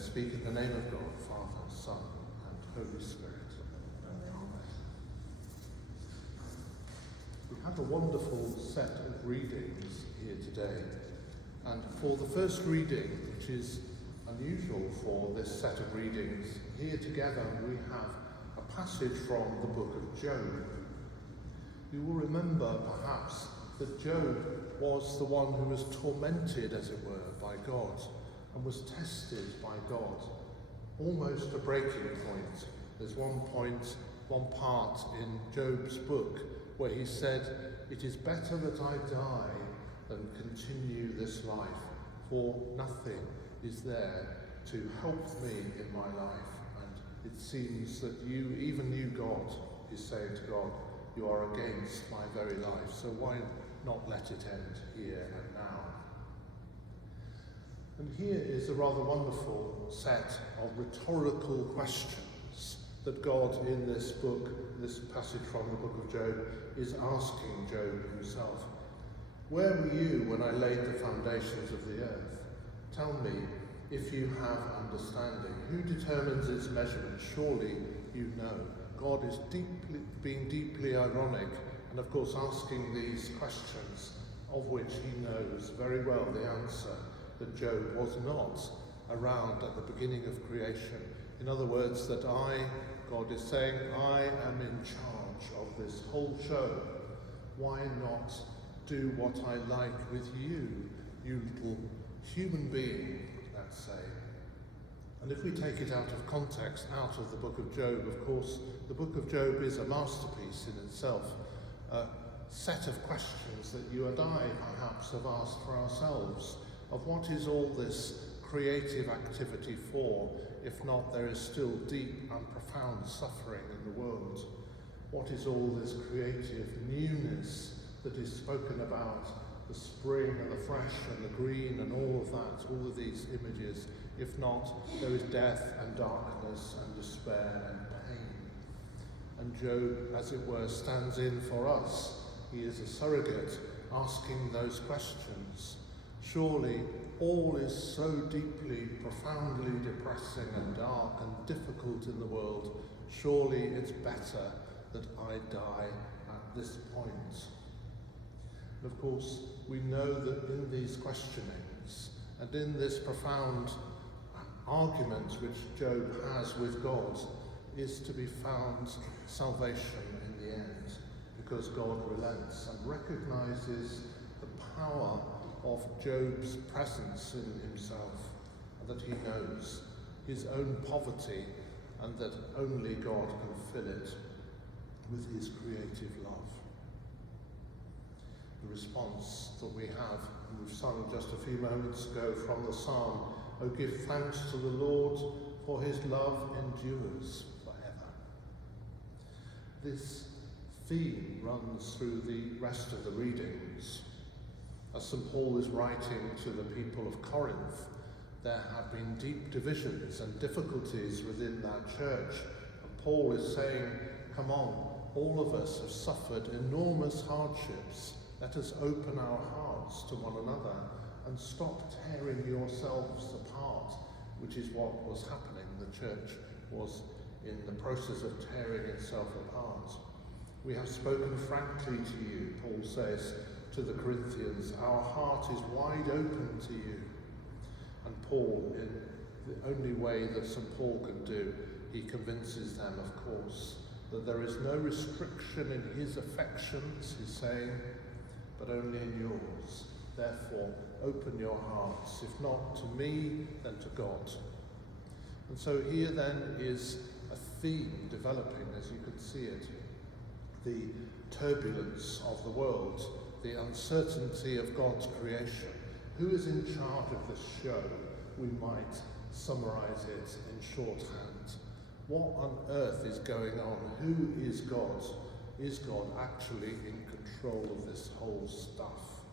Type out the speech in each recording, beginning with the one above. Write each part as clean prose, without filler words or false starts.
speak in the name of God, Father, Son, and Holy Spirit. Amen. We have a wonderful set of readings here today. And for the first reading, which is unusual for this set of readings, here together we have a passage from the book of Job. You will remember, perhaps, that Job was the one who was tormented, as it were, by God and was tested by God, almost a breaking point. There's one part in Job's book where he said, "It is better that I die than continue this life, for nothing is there to help me in my life." And it seems that even you, God, is saying to God, "You are against my very life, so why not let it end here and now?" And here is a rather wonderful set of rhetorical questions that God in this book, this passage from the book of Job, is asking Job himself. Where were you when I laid the foundations of the earth? Tell me if you have understanding. Who determines its measurement? Surely you know. God is being deeply ironic and of course asking these questions of which he knows very well the answer, that Job was not around at the beginning of creation. In other words, that God is saying, I am in charge of this whole show. Why not do what I like with you, you little human being, let's say. And if we take it out of context, out of the book of Job, of course, the book of Job is a masterpiece in itself, a set of questions that you and I perhaps have asked for ourselves, of what is all this creative activity for, if not there is still deep and profound suffering in the world? What is all this creative newness that is spoken about, the spring and the fresh and the green and all of that, all of these images? If not, there is death and darkness and despair and pain. And Job, as it were, stands in for us. He is a surrogate asking those questions. Surely all is so deeply, profoundly depressing and dark and difficult in the world. Surely it's better that I die at this point. And of course, we know that in these questionings and in this profound argument which Job has with God is to be found salvation in the end, because God relents and recognizes the power of Job's presence in himself, and that he knows his own poverty and that only God can fill it with his creative love. The response that we have, and we've sung just a few moments ago from the psalm, "Oh, give thanks to the Lord, for his love endures forever." This theme runs through the rest of the readings. As St. Paul is writing to the people of Corinth, there have been deep divisions and difficulties within that church. And Paul is saying, come on, all of us have suffered enormous hardships. Let us open our hearts to one another and stop tearing yourselves apart, which is what was happening. The church was in the process of tearing itself apart. We have spoken frankly to you, Paul says to the Corinthians. Our heart is wide open to you. And Paul, in the only way that St. Paul can do, he convinces them, of course, that there is no restriction in his affections, he's saying, but only in yours. Therefore, open your hearts, if not to me, then to God. And so here then is a theme developing, as you can see it, the turbulence of the world, the uncertainty of God's creation. Who is in charge of this show? We might summarize it in shorthand. What on earth is going on? Who is God? Is God actually in control of this whole stuff?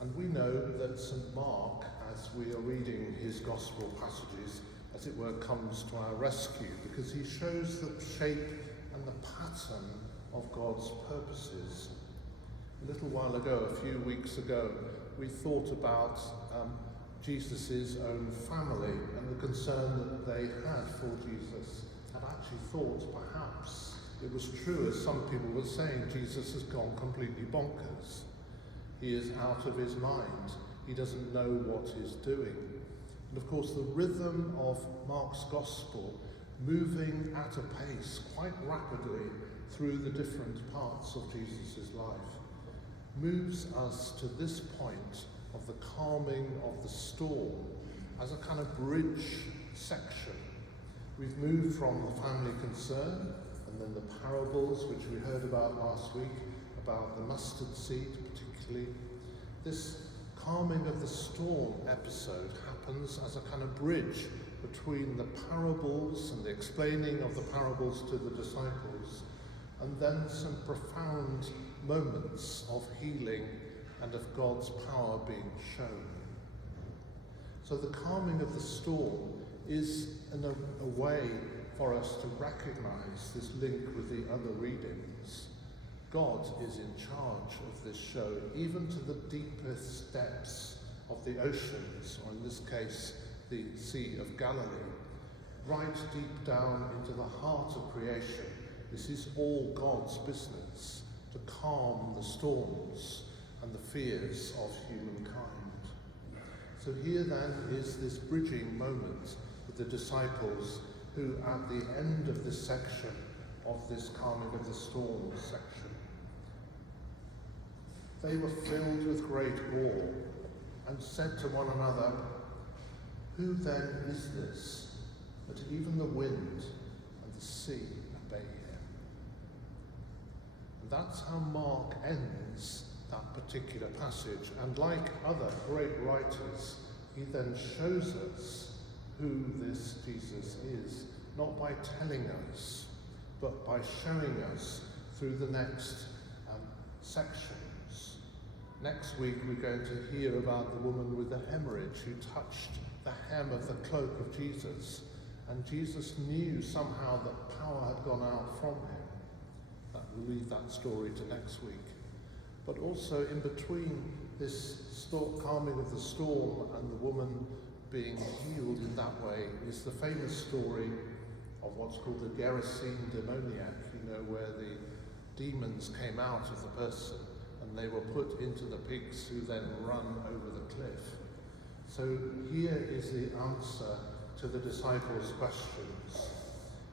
And we know that St. Mark, as we are reading his gospel passages, as it were, comes to our rescue, because he shows the shape and the pattern of God's purposes. A little while ago, a few weeks ago, we thought about Jesus' own family and the concern that they had for Jesus had actually thought perhaps it was true, as some people were saying, Jesus has gone completely bonkers. He is out of his mind. He doesn't know what he's doing. And of course, the rhythm of Mark's Gospel, moving at a pace quite rapidly through the different parts of Jesus' life, moves us to this point of the calming of the storm as a kind of bridge section. We've moved from the family concern and then the parables, which we heard about last week, about the mustard seed particularly. This calming of the storm episode happens as a kind of bridge between the parables and the explaining of the parables to the disciples, and then some profound moments of healing and of God's power being shown. So the calming of the storm is in a way for us to recognize this link with the other readings. God is in charge of this show, even to the deepest depths of the oceans, or in this case, the Sea of Galilee, right deep down into the heart of creation. This is all God's business, to calm the storms and the fears of humankind. So here then is this bridging moment with the disciples who, at the end of this section, of this calming of the storm section, they were filled with great awe and said to one another, "Who then is this, that even the wind and the sea obey him?" And that's how Mark ends that particular passage. And like other great writers, he then shows us who this Jesus is, not by telling us, but by showing us through the next sections. Next week we're going to hear about the woman with the hemorrhage who touched the hem of the cloak of Jesus, and Jesus knew somehow that power had gone out from him. We'll leave that story to next week. But also in between this calming of the storm and the woman being healed in that way is the famous story of what's called the Gerasene demoniac, where the demons came out of the person and they were put into the pigs who then run over the cliff. So here is the answer to the disciples' questions.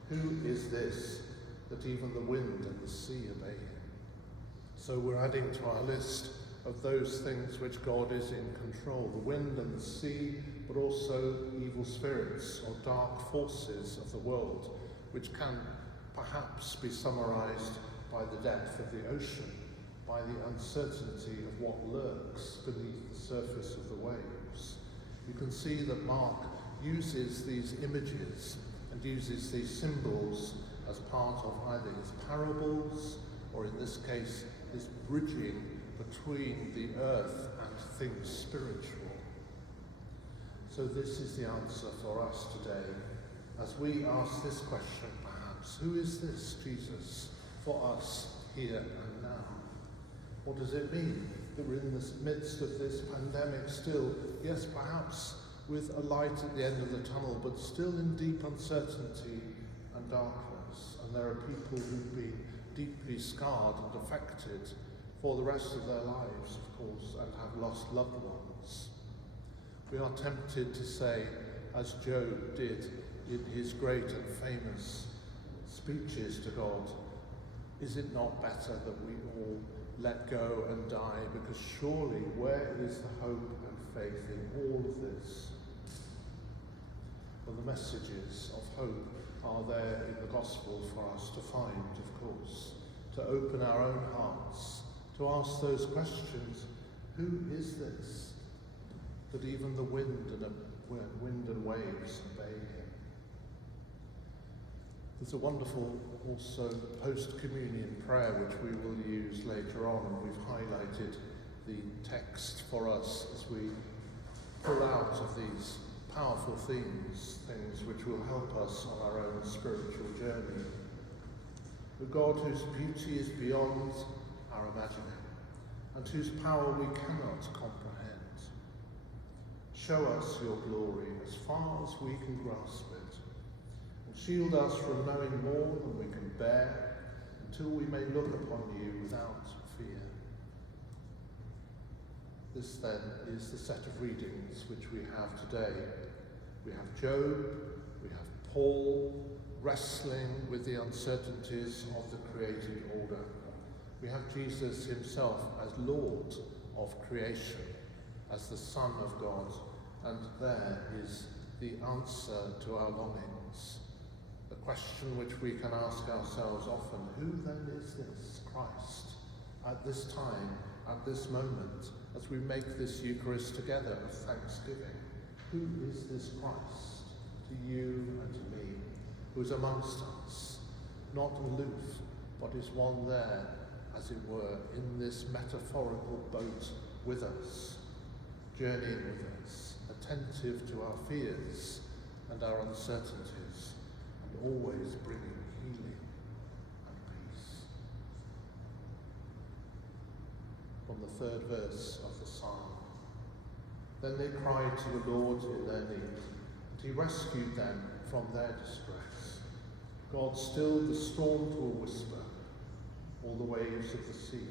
Who is this that even the wind and the sea obey him? So we're adding to our list of those things which God is in control, the wind and the sea, but also evil spirits or dark forces of the world, which can perhaps be summarized by the depth of the ocean, by the uncertainty of what lurks beneath the surface of the waves. You can see that Mark uses these images and uses these symbols as part of either his parables, or in this case, his bridging between the earth and things spiritual. So this is the answer for us today, as we ask this question perhaps: who is this Jesus for us here and now? What does it mean that we're in the midst of this pandemic still, yes, perhaps with a light at the end of the tunnel, but still in deep uncertainty and darkness, and there are people who've been deeply scarred and affected for the rest of their lives, of course, and have lost loved ones. We are tempted to say, as Job did in his great and famous speeches to God, is it not better that we all let go and die? Because surely where is the hope and faith in all of this? Well, the messages of hope are there in the gospel for us to find, of course, to open our own hearts, to ask those questions: who is this that even the wind and waves obey him? There's a wonderful also post-communion prayer which we will use later on, and we've highlighted the text for us as we pull out of these powerful themes, things which will help us on our own spiritual journey. The God whose beauty is beyond our imagining, and whose power we cannot comprehend. show us your glory as far as we can grasp it, and shield us from knowing more than we can bear, until we may look upon you without fear. This then is the set of readings which we have today. We have Job, we have Paul wrestling with the uncertainties of the created order. We have Jesus himself as Lord of creation, as the Son of God, and there is the answer to our longings. The question which we can ask ourselves often: who then is this Christ at this time, at this moment, as we make this Eucharist together of thanksgiving? Who is this Christ to you and to me, who is amongst us, not aloof, but is one there, as it were, in this metaphorical boat with us, journeying with us, attentive to our fears and our uncertainties, and always bringing healing and peace. From the 3rd verse of the psalm: Then they cried to the Lord in their need, and he rescued them from their distress. God stilled the storm to a whisper, all the waves of the sea